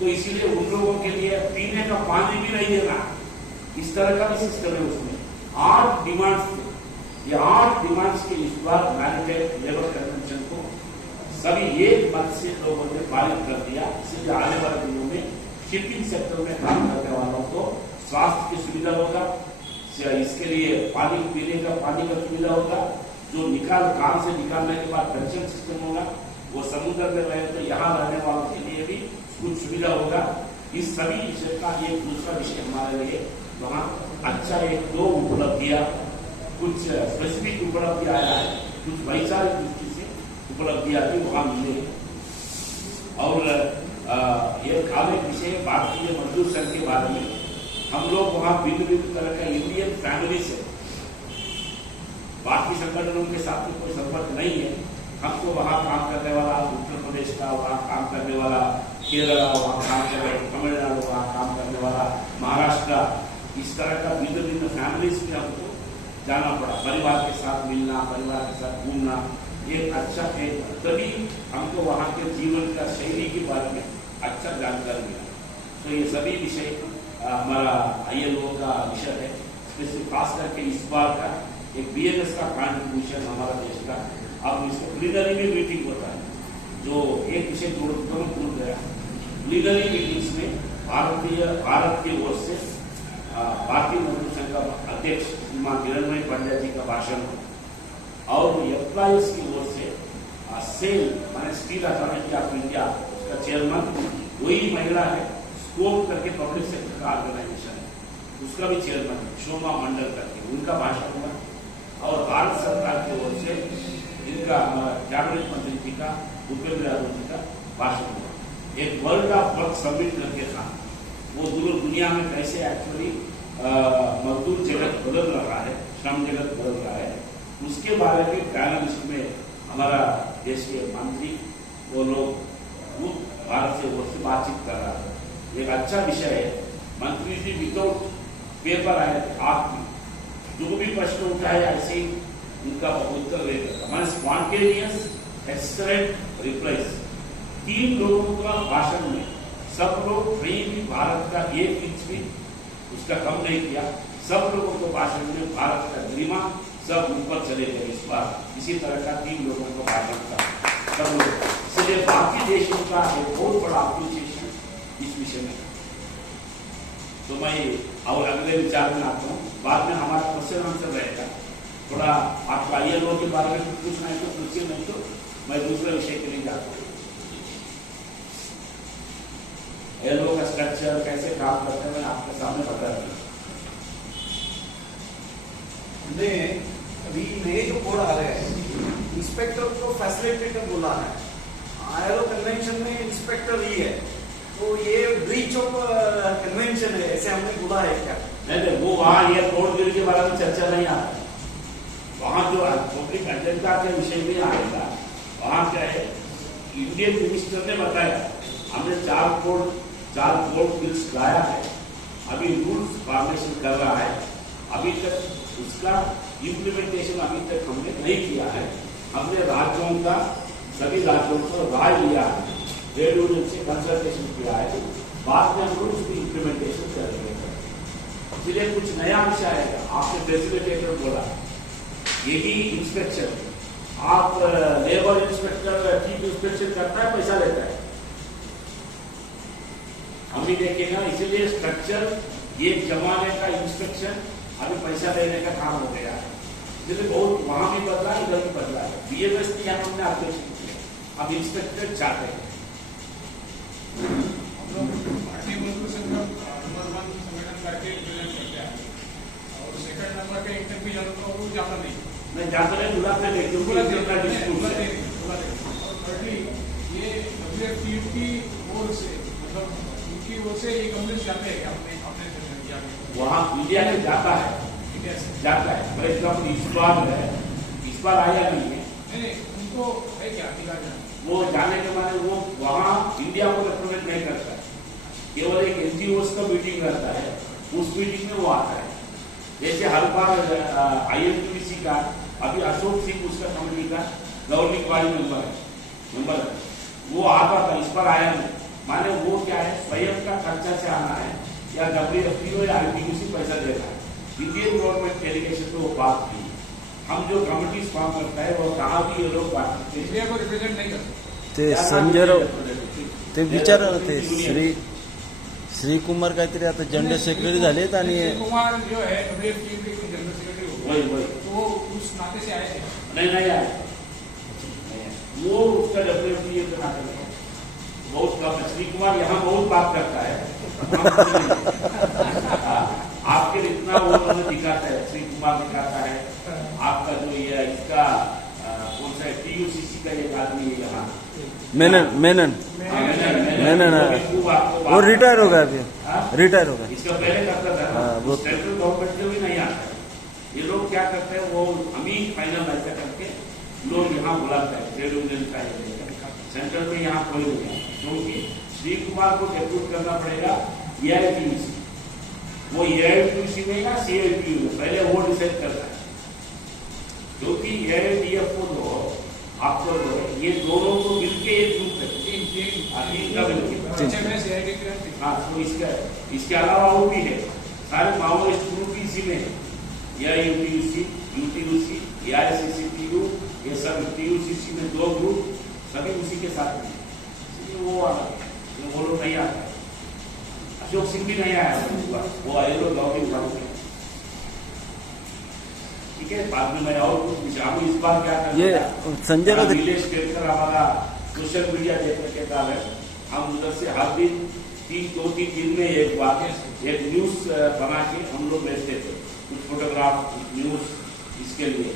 तो इसीलिए उन लोगों के लिए पीने का पानी भी नहीं देना, इस तरह का भी सिस्टम है उसमें। 8 डिमांड्स थे, ये 8 डिमांड्स के इस बार मैरीटाइम लेबर कन्वेंशन को सभी एक मत से लोगों ने पारित कर दिया। इसलिए आने वाले दिनों में शिपिंग सेक्टर में काम करने वालों को स्वास्थ्य की सुविधा होगा, इसके लिए पानी पीने का पानी का सुविधा होगा, जो काम से निकालने के बाद पेंशन सिस्टम होगा, वो समुद्र में रहे तो यहाँ रहने वालों के लिए भी कुछ सुविधा होगा। इस सभी विषय का एक दूसरा विषय हमारे लिए वहाँ अच्छा 1-2 उपलब्धियां, कुछ स्पेसिफिक उपलब्धि आया है, कुछ वैचारिक दृष्टि से उपलब्धियां भी वहाँ मिले। और ये खाने विषय भारतीय मजदूर संघ के बारे में हम लोग वहाँ भिन्न भिन्न तरह का इंडियन फैमिली से, बाकी संगठनों के साथ में कोई संपर्क नहीं है। हमको वहाँ काम करने वाला उत्तर प्रदेश का, वहाँ काम करने वाला केरला, वहाँ काम करने वाला तमिलनाडु, वहाँ काम करने वाला महाराष्ट्र, इस तरह का भिन्न भिन्न फैमिलीज में हमको जाना पड़ा। परिवार के साथ मिलना, परिवार के साथ घूमना, एक अच्छा है, तभी हमको वहाँ के जीवन का शैली के बारे में अच्छा जानकारी मिला। तो ये सभी विषय हमारा ILO का विषय है। खास करके इस बार का एक BMS का कॉन्ट्रीब्यूशन हमारा देश का, अब इसको प्लीनरी में मीटिंग होता है, जो एक विषय जुड़ गया। प्लीनरी मीटिंग्स में भारत की ओर से भारतीय मजदूर संघ का अध्यक्ष श्रीमान हिरणमय पंड्या जी का भाषण और एम्प्लॉइज की ओर से सेल माने स्टील अथॉरिटी ऑफ इंडिया, उसका चेयरमैन वही महिला है, स्कोप करके पब्लिक सेक्टर का ऑर्गेनाइजेशन है, उसका भी चेयरमैन शोमा मंडल करके उनका भाषण हुआ। और भारत सरकार की ओर से इनका कैबिनेट मंत्री जी का, भूपेंद्र यादव जी का भाषण हुआ। एक वर्ल्ड ऑफ वर्क समिट करके था, वो दुनिया में कैसे एक्चुअली मजदूर जगत बदल रहा है, श्रम जगत बदल रहा है, उसके बारे में पैनलिस्ट में हमारा देश के मंत्री वो लोग भारत से ओर से बातचीत कर रहा है। एक अच्छा विषय है। मंत्री जी विदाउट पेपर आए आपकी जो भी प्रश्न उठाए ऐसे ही उनका उत्तर देता था। Spontaneous excellent replies. 3 लोगों का भाषण में सब लोग कहीं भी भारत का 1 इंच भी उसका कम नहीं किया। सब लोगों को भाषण में भारत का गरिमा सब ऊपर चले गए। इस बार इसी तरह का 3 लोगों का भाषण था सब लोग। इसलिए बाकी देशों का एक बहुत बड़ा अप्रिसिएशन इस विषय में। तो मैं और अगले विचार में आता हूँ, बाद में हमारा क्वेश्चन आंसर रहेगा। थोड़ा आपका ILO के बारे में कुछ पूछना है तो पूछिए, नहीं तो मैं दूसरे विषय के लिए जाता हूँ। ILO का स्ट्रक्चर कैसे काम करते हैं मैं आपके सामने बता दूँ। अभी नए जो कोड आ रहे हैं, इंस्पेक्टर को फैसिलिटेटर बोला है। ILO कन्वेंशन में इंस्पेक्टर ही है, तो ये ब्रीच ऑफ कन्वेंशन है ऐसे हमने बोला है क्या? नहीं, वो वहाँ ये कोड बिल के बारे में चर्चा नहीं आता। वहाँ जो पब्लिक एजेंडा के विषय में आएगा, वहाँ क्या है, इंडियन मिनिस्टर ने बताया हमने 4 कोड बिल्स लाया है, अभी रूल्स फॉर्मेशन कर रहा है, अभी तक उसका इम्प्लीमेंटेशन अभी तक हमने नहीं किया है। हमने राज्यों का, सभी राज्यों को राय लिया है, ट्रेड यूनियन से कंसल्टेशन किया है, बाद में हम रूल्स की इम्प्लीमेंटेशन करेंगे। इसलिए कुछ नया विषय आएगा। आपने फैसिलिटेटर बोला, ये भी इंस्पेक्शन, आप लेबर इंस्पेक्टर चीफ इंस्पेक्शन करता है, पैसा लेता है, हम भी देखेगा। इसीलिए स्ट्रक्चर, ये जमाने का इंस्पेक्शन अभी पैसा देने का काम हो गया है। इसलिए बहुत वहां भी बदला, इधर भी बदला है। बीएमएस ने यहाँ हमने ऑब्जेक्शन किया, अब इंस्पेक्टर चाहते हैं। हम लोग पार्टी वर्कर से नंबर 1 संगठन करके प्रेजेंट करते हैं और सेकंड नंबर के इंटरव्यू जाना तो वो जाता नहीं, मैं जाते नहीं, बुलाते नहीं, क्योंकि बुलाते इतना डिस्प्यूट है। और थर्डली ये WFTU की ओर से मतलब उनकी ओर से ये कंप्लेंट जाते हैं अपने अपने किया वहाँ मीडिया में जाता है, इंडिया से जाता है। फॉर एग्जाम्पल इस बार आया नहीं है, नहीं उनको है क्या अधिकार जाने वो जाने के बाद वो वहाँ इंडिया को रिप्रेजेंट नहीं करता है, केवल एक एनजीओ का मीटिंग रहता है, उस मीटिंग में वो आता है। जैसे हर बार INTUC का अभी अशोक सिंह उसका कमेटी का गवर्निंग बॉडी मेंबर है, वो आता था, इस पर आया नहीं। माने वो क्या है, स्वयं का खर्चा से आना है या WFTO या INTUC पैसा दे रहा है। इंडियन गवर्नमेंट डेलीगेशन तो वो बात नहीं। हम जो कमिटी फॉर्म करता है वो कहाँ भी ये लोग बात करते हैं, इंडिया को रिप्रेजेंट नहीं करते। ते संजय राव ते विचार ते श्री कुमार काहीतरी आता जनरल सेक्रेटरी झालेत आणि कुमार जो है WFTU के जनरल सेक्रेटरी हो वही तो उस नाते से आए थे। नहीं आया, वो उसका WFTO के नाते नहीं है। बहुत कम श्री कुमार यहाँ बहुत बात करता है, आपके इतना वो दिखाता है, श्री कुमार दिखाता है आपका जो ये इसका कौन सा TUCC का एक आदमी है यहाँ मेनन वो रिटायर हो गया, अभी रिटायर हो गया। इसका पहले करता था, हाँ, वो सेंट्रल गवर्नमेंट में भी नहीं आता है। ये लोग क्या करते हैं, वो हम ही फाइनल ऐसा करके लोग यहाँ बुलाते हैं ट्रेड यूनियन का, सेंट्रल में यहाँ कोई नहीं है, क्योंकि श्री कुमार को डेप्यूट करना पड़ेगा AITUC, वो AITUC में या CITU में, पहले वो डिसाइड करता है। क्योंकि AITF को जो आपको ये दोनों को मिलके एक ग्रुप है, हाँ, तो इसके अलावा वो भी है, सारे माओवादिस्ट ग्रुप भी इसी में है, UTUC, AICCTU, ये सब TUCC में 2 ग्रुप सभी उसी के साथ में, इसलिए वो लोग नहीं आता। अशोक सिंह भी नहीं आया, वो आए लोग लॉगिंग करेंगे। ठीक है, बाद में मैं और कुछ हम इस बार क्या करते ये संजय राव नीलेश केरकर हमारा सोशल मीडिया देखने के कारण हम उधर से हर दिन 2-3 दिन में एक बार एक न्यूज बना के हम लोग भेजते थे, कुछ फोटोग्राफ न्यूज इसके लिए।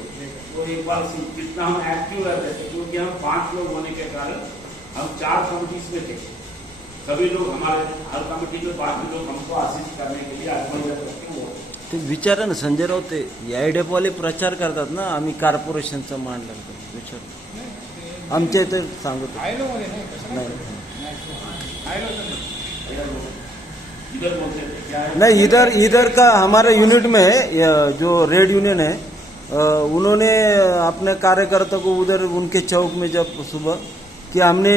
तो एक बार जितना हम एक्टिव रहते थे, क्योंकि हम 5 लोग होने के कारण हम 4 कमिटीज में थे, सभी लोग हमारे हर कमिटी में 5 लोग हमको असिस्ट करने के लिए एडवाइजर करके वो ते विचारा ना संजय राव, ते AIDF वाले प्रचार करतात ना, आम्ही कॉर्पोरेशनचं मान लागतो, विचार आमच्या इथे सांगतो आयलो मध्ये नाही कसं नाही आयलो तर नाही। इधर बोलते थे क्या है? नहीं, इधर का हमारे यूनिट में जो रेड यूनियन है, उन्होंने अपने कार्यकर्ता को उधर उनके चौक में जब सुबह कि हमने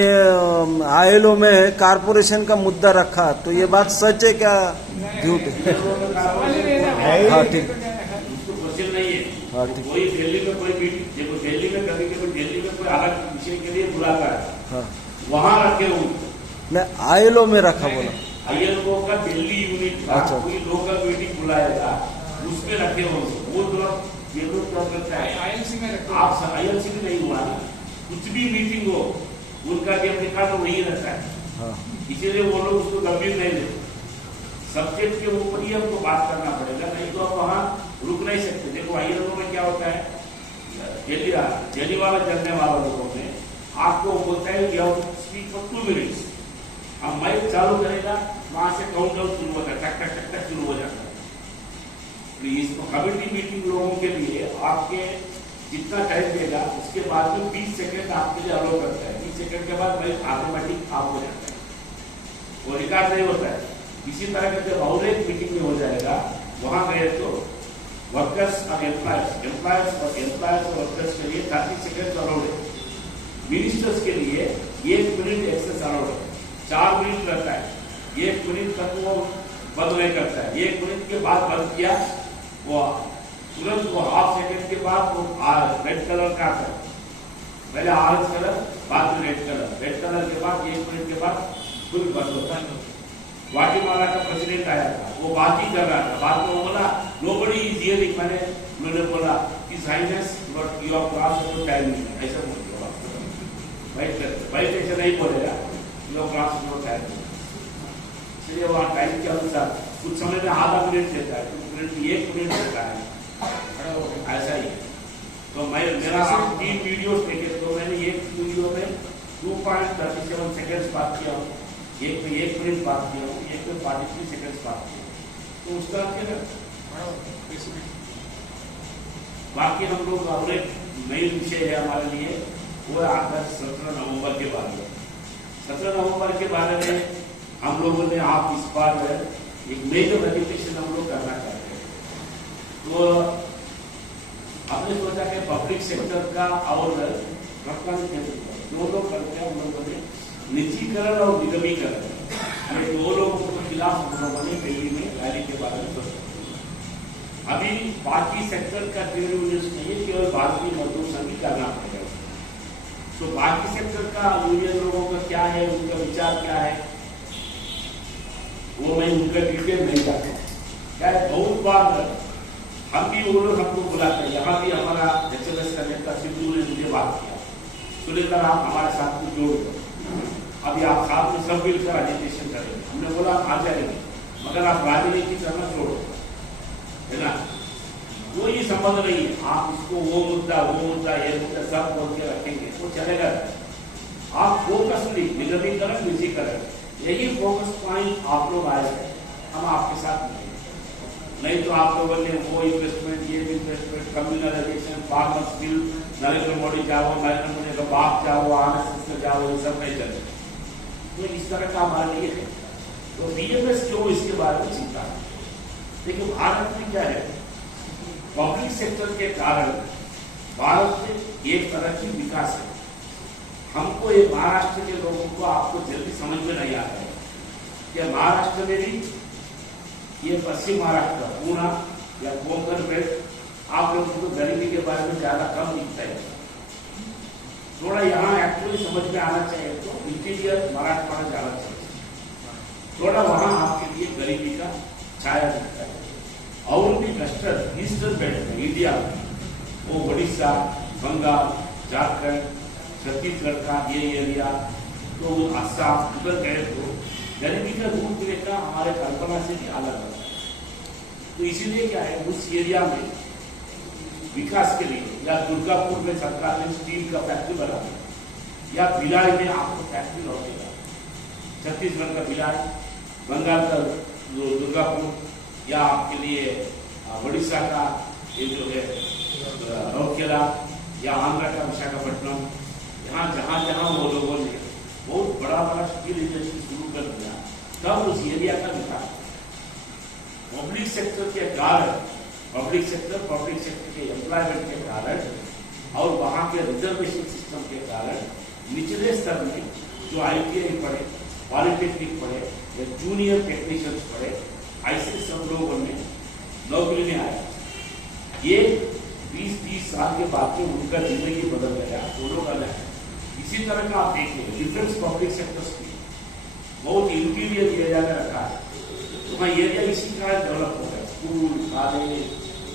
ILO में कॉर्पोरेशन का मुद्दा रखा, तो ये बात सच है क्या झूठ है? हाँ ठीक, उसको क्वेश्चन नहीं है। हाँ ठीक, कोई दिल्ली में कोई मीटिंग, देखो दिल्ली में कभी कभी दिल्ली में कोई अलग विषय के लिए बुलाता है, हाँ वहाँ रखे हुए नहीं ILO में रखा बोला। ILO का दिल्ली यूनिट का अच्छा। कोई लोकल मीटिंग बुलाएगा, उसमें रखे हुए वो जो ये लोग क्या करता है, INC में रखते आप INC में नहीं हुआ ना, कुछ भी मीटिंग हो उनका जब लिखा तो वही रहता है, हाँ इसीलिए वो लोग उसको गंभीर नहीं लेते। सब्जेक्ट के ऊपर ही हमको बात करना पड़ेगा, नहीं तो आप वहाँ रुक नहीं सकते। देखो ILO में क्या होता है, दिल्ली वाला चलने वाला लोगों में आपको बोलता है कि आप स्पीक फॉर 2 मिनट्स, अब माइक चालू करेगा, वहां से काउंट डाउन शुरू होता है, टक टक टक टक शुरू हो जाता है। प्लीज कमेटी मीटिंग लोगों के लिए आपके जितना टाइम देगा उसके बाद में 20 सेकंड आपके लिए अलाउ करता है, 20 सेकंड के बाद माइक ऑटोमेटिक ऑफ हो जाता है, वो रिकॉर्ड नहीं होता है। इसी तरह का जब और एक मीटिंग में हो जाएगा, वहां गए तो वर्कर्स और एम्प्लॉयर्स और वर्कर्स के लिए 30 सेकंड अलाउड है, मिनिस्टर्स के लिए 1 मिनट एक्सेस अलाउड है, 4 मिनट रहता है, 1 मिनट तक वो बंद नहीं करता है, 1 मिनट के बाद बंद किया वो तुरंत वो हाफ सेकंड के बाद वो रेड कलर का आता है, पहले ऑरेंज कलर बाद में रेड कलर के बाद 1 मिनट के बाद फुल बंद होता है। ग्वाटेमाला का प्रेसिडेंट आया था, वो बात ही कर रहा था। बाद में वो बोला नोबडी इज हियरिंग। मैंने बोला his highness but you have crossed the time limit, ऐसा बोल दिया। भाई ऐसे नहीं बोलेगा, you have crossed the time limit. इसलिए वहाँ टाइम के अनुसार कुछ समय में आधा मिनट देता है, कुछ मिनट में 1 मिनट देता है, ऐसा ही। तो मेरा 3 वीडियोस देखे, तो मैंने एक वीडियो में 2.37 सेकेंड्स बात किया हूँ, एक में 1 मिनट बात किया हूँ, एक में 43 सेकेंड्स बात किया हूँ। तो उस तरह के ना बाकी हम लोग और एक नई विषय है हमारे लिए, वो है आकर 17 नवंबर के बारे में। 17 नवंबर के बारे में हम लोगों ने आप इस बार एक मेजर एजुकेशन हम लोग करना चाहते हैं। तो हमने सोचा कि पब्लिक सेक्टर का और सरकारी क्षेत्र दोनों करके हम लोगों ने निजीकरण और निगमीकरण, ये दो लोगों के खिलाफ हम लोगों ने दिल्ली में रैली के बारे में सोचा। अभी बाकी सेक्टर का ट्रेड यूनियन नहीं है, केवल भारतीय मजदूर संघ ही करना पड़ेगा। तो बाकी सेक्टर का यूनियन लोगों का क्या है, उनका विचार क्या है, वो मैं उनका डिटेल नहीं जाता। क्या है, बहुत बार हम भी वो लोग हमको बुलाते हैं। यहाँ भी हमारा HLS का नेता सिद्धू ने मुझे बात किया, सुलेकर आप हमारे साथ में जोड़ दो, अभी आप साथ में सब मिलकर एजुकेशन करेंगे। हमने बोला आप आ जाएंगे, मगर आप राजनीति करना छोड़ो, है ना। कोई संबंध नहीं है, आप इसको वो मुद्दा ये मुद्दा सब बोल के रखेंगे तो चलेगा। आप फोकसली निगमीकरण निजीकरण, यही फोकस पॉइंट आप लोग आए हैं, हम आपके साथ नहीं तो आप लोगों ने वो इन्वेस्टमेंट, ये investment, communalisation, farmers bill, Narendra Modi जाओ, नरेंद्र मोदी का बाप जाओ, RSS में जाओ, ये सब नहीं चले। तो इस तरह का हमारे लिए है। तो BMS क्यों इसके बारे में चिंता है। देखिए भारत में क्या है, पब्लिक सेक्टर के कारण भारत में एक तरह की विकास है। हमको ये महाराष्ट्र के लोगों को आपको जल्दी समझ में नहीं आता है कि महाराष्ट्र में भी ये पश्चिम महाराष्ट्र पूना या कोंकण बेल्ट आप लोगों को गरीबी के बारे में ज्यादा कम दिखता है। थोड़ा यहाँ एक्चुअली समझ में आना चाहिए तो इंटीरियर मराठवाड़ा जाना चाहिए, थोड़ा वहां आपके लिए गरीबी का छाया दिखता है। और भी वेस्टर्न ईस्टर्न बेल्ट में इंडिया वो उड़ीसा, बंगाल, झारखंड, छत्तीसगढ़ का ये एरिया, तो असम उधर गए तो गरीबी का रूप रेखा हमारे कल्पना से भी अलग होता है। तो इसीलिए क्या है, उस एरिया में विकास के लिए या दुर्गापुर में सरकार ने स्टील का फैक्ट्री बना दिया, या भिलाई में आपको फैक्ट्री लौटेगा, छत्तीसगढ़ का भिलाई, बंगाल का दुर्गापुर, या आपके लिए उड़ीसा का ये जो है रौकेला, या आंध्र का विशाखापट्टनम, यहाँ जहाँ जहाँ वो लोगों ने बहुत बड़ा स्टील इंडस्ट्री शुरू कर दिया, तब उस एरिया का विकास। पब्लिक सेक्टर के कारण, पब्लिक सेक्टर के एम्प्लॉयमेंट के कारण और वहाँ के रिजर्वेशन सिस्टम के कारण निचले स्तर में जो ITI पढ़े, पॉलिटेक्निक पढ़े या जूनियर टेक्नीशियंस पढ़े, ऐसे सब लोगों ने नौकरी में आया। ये 20-30 साल के बाद में उनका जिंदगी बदल गया, वो लोग अलग है। इसी तरह का आप देखिए डिफरेंस पब्लिक सेक्टर्स की बहुत इंटीरियर एरिया में रखा है, तो वहाँ एरिया इसी तरह डेवलप हो गया, स्कूल, कॉलेज,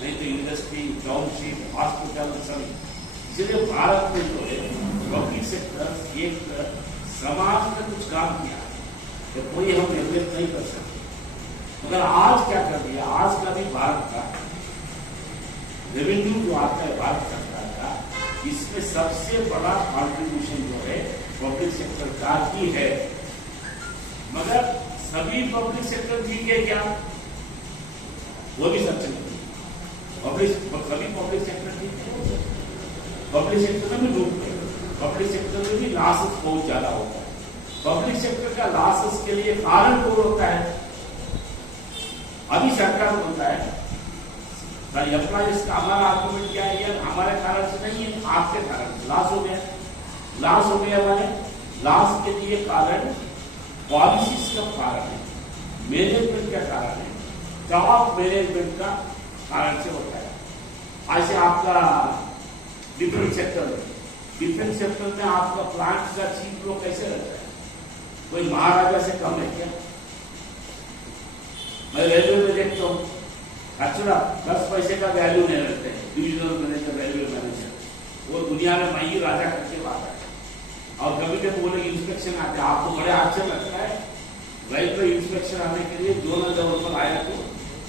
नहीं तो इंडस्ट्री, टाउनशिप, हॉस्पिटल, सभी। इसलिए भारत में जो है पब्लिक सेक्टर एक समाज में कुछ काम किया है, तो कोई हम निर्मित नहीं कर सकते। मगर आज क्या कर दिया, आज का भी भारत का रेवेन्यू जो आता है भारत सरकार का, इसमें सबसे बड़ा कॉन्ट्रीब्यूशन जो है पब्लिक सेक्टर का ही है। मगर सभी पब्लिक सेक्टर ठीक है क्या, वो भी सच नहीं। सभी पब्लिक सेक्टर ठीक है, पब्लिक सेक्टर में भी लूट है, पब्लिक सेक्टर में भी लॉसेस बहुत ज्यादा होता है। पब्लिक सेक्टर का लॉसेस के लिए कारण कौन होता है, अभी सरकार बोलता है एम्प्लॉयज का। हमारा आर्गुमेंट क्या है, हमारे कारण से नहीं है, आपके कारण से लॉस हो गया। लॉस हो गया माने लॉस के लिए कारण पॉलिसीज का कारण है, मैनेजमेंट का कारण है, टॉप मैनेजमेंट का कारण से होता है। ऐसे आपका डिफेंस सेक्टर में आपका प्लांट का चीफ लोग कैसे रहता है, कोई महाराजा से कम है क्या? मैं रेलवे में देखता हूँ अच्छा 10 पैसे का वैल्यू नहीं रखते हैं डिविजनल मैनेजर रेलवे मैनेजर, वो दुनिया में मैं ही राजा करके बात है। और कभी कभी बोले इंस्पेक्शन आते हैं, आपको बड़े आश्चर्य लगता है रेलवे इंस्पेक्शन आने के लिए जोनल लेवल पर आया तो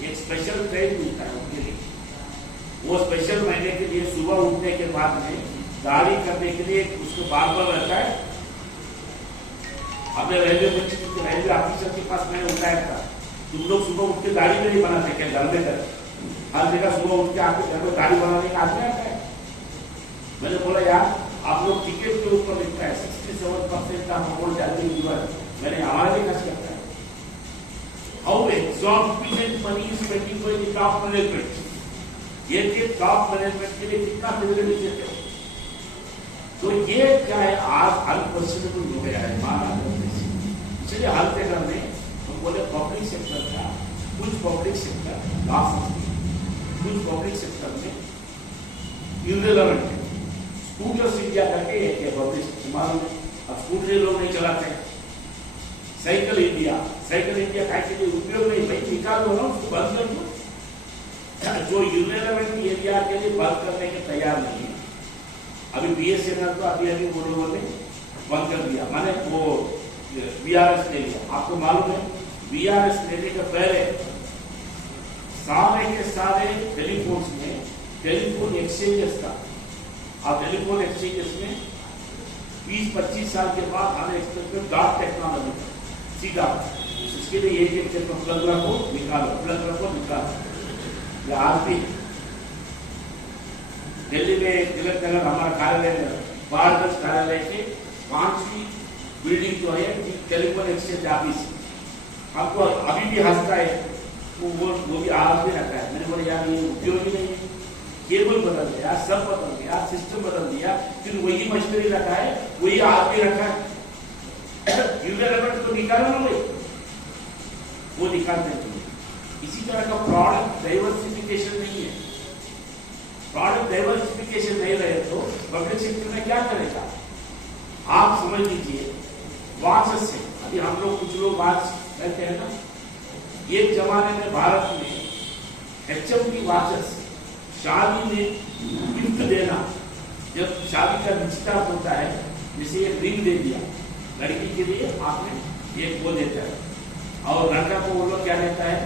एक स्पेशल ट्रेन मिलता है उनके लिए। वो स्पेशल महीने के लिए सुबह उठने के बाद में गाड़ी करने के लिए उसको बार बार रहता है। अपने रेलवे ऑफिसर के पास मैंने उठाया था, तुम लोग सुबह उठ के गाड़ी में नहीं बनाते क्या घर में कर? हर जगह सुबह उठ के आपके घर में गाड़ी बनाने का आदमी आता है। मैंने बोला यार आप लोग टिकट के ऊपर लिखता है 67% का अमाउंट जाती है, मैंने हमारे लिए खर्च करता है। How exorbitant money is spending by the top management. ये के टॉप मैनेजमेंट के लिए कितना फैसिलिटी देते हो? तो ये क्या है, आज अनक्वेश्चनेबल हो गया है महाराष्ट्र में। इसलिए हर जगह में हम बोले पब्लिक सेक्टर का, कुछ पब्लिक सेक्टर लॉस, कुछ पब्लिक सेक्टर में इररिलेवेंट है। स्कूटर्स इंडिया करके एक पब्लिक सेक्टर मालूम है, अब स्कूटर लोग नहीं चलाते हैं। साइकिल इंडिया का के लिए उपयोग नहीं, भाई निकाल दो ना, उसको बंद कर दो। जो इररिलेवेंट एरिया के लिए बंद करने के तैयार नहीं है। अभी BSNL तो अभी वो लोगों ने बंद कर दिया, माने वो VRS ले लिया। आपको मालूम है VRS लेने के पहले सारे के सारे टेलीफोन्स में टेलीफोन एक्सचेंजेस था, और टेलीफोन एक्सचेंजेस में 20-25 साल के बाद हमें एक्सपेक्ट में डॉट टेक्नोलॉजी सीधा, इसके लिए एक प्लग रखो निकालो, प्लग रखो निकालो। या आज भी दिल्ली में तिलक नगर हमारा कार्यालय में भारत कार्यालय के 5वीं बिल्डिंग जो है टेलीफोन एक्सचेंज ऑफिस, हमको अभी भी हंसता है वो भी आज भी रखा है। मैंने बोला यार ये उपयोगी नहीं है, केबल बदल दिया, सब बदल दिया, सिस्टम बदल दिया, फिर वही मशीनरी रखा है, वही आज भी रखा है। इररिलेवेंट तो निकालो ना भाई, वो निकालते हैं। इसी तरह का प्रोडक्ट डाइवर्सिफिकेशन नहीं है। प्रोडक्ट डाइवर्सिफिकेशन नहीं रहे तो पब्लिक सेक्टर में क्या करेगा? आप समझ लीजिए वॉचेस से, अभी हम लोग कुछ लोग वॉच कहते हैं ना, एक जमाने में भारत में HMD वॉचेस शादी में गिफ्ट देना, जब शादी का निश्चितार्थ होता है, जैसे एक रिंग दे दिया लड़की के लिए, आपने एक वो देता है, और लड़का को वो लोग क्या देता है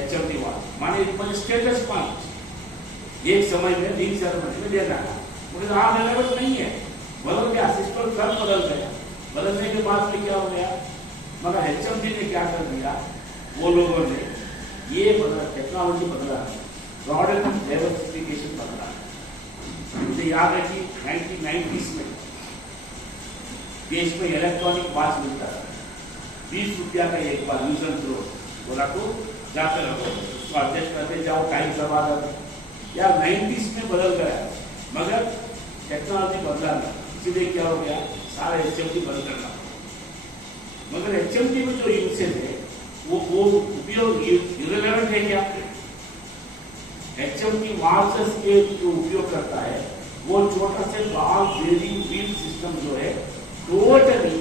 HMD वॉच, माने स्टेटस पॉइंट एक समय में रिंग सेरेमनी में देना है। मुझे आप रिलेवेंट नहीं है, बदल गया सिस्टम, कल बदल गया, बदलने के बाद में क्या हो गया, मगर HMD ने क्या कर दिया, वो लोगों ने ये बदला, टेक्नोलॉजी बदला, प्रोडक्ट डाइवर्सिफिकेशन बदला। मुझे याद है कि 1990s में देश में इलेक्ट्रॉनिक वॉच मिलता था, 20 रुपया का एक बार यूज एंड थ्रो, बोला तो जाकर रखो, उसको एडजस्ट करते जाओ, टाइम करवा दो। यार 90s में बदल गया, मगर टेक्नोलॉजी बदला नहीं, इसलिए क्या हो गया, सारा HMD बंद करना। मगर HMD में जो यूसेज है वो उपयोग इररिलेवेंट है क्या? HMD वॉचेस के जो उपयोग करता है वो छोटा से बॉल बेरिंग व्हील सिस्टम जो है टोटली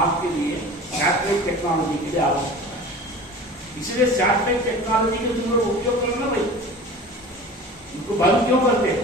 आपके लिए सैटेलाइट टेक्नोलॉजी के लिए आवश्यक है। इसलिए सैटेलाइट टेक्नोलॉजी का तुम लोग उपयोग करो ना भाई, उनको बंद क्यों करते हैं?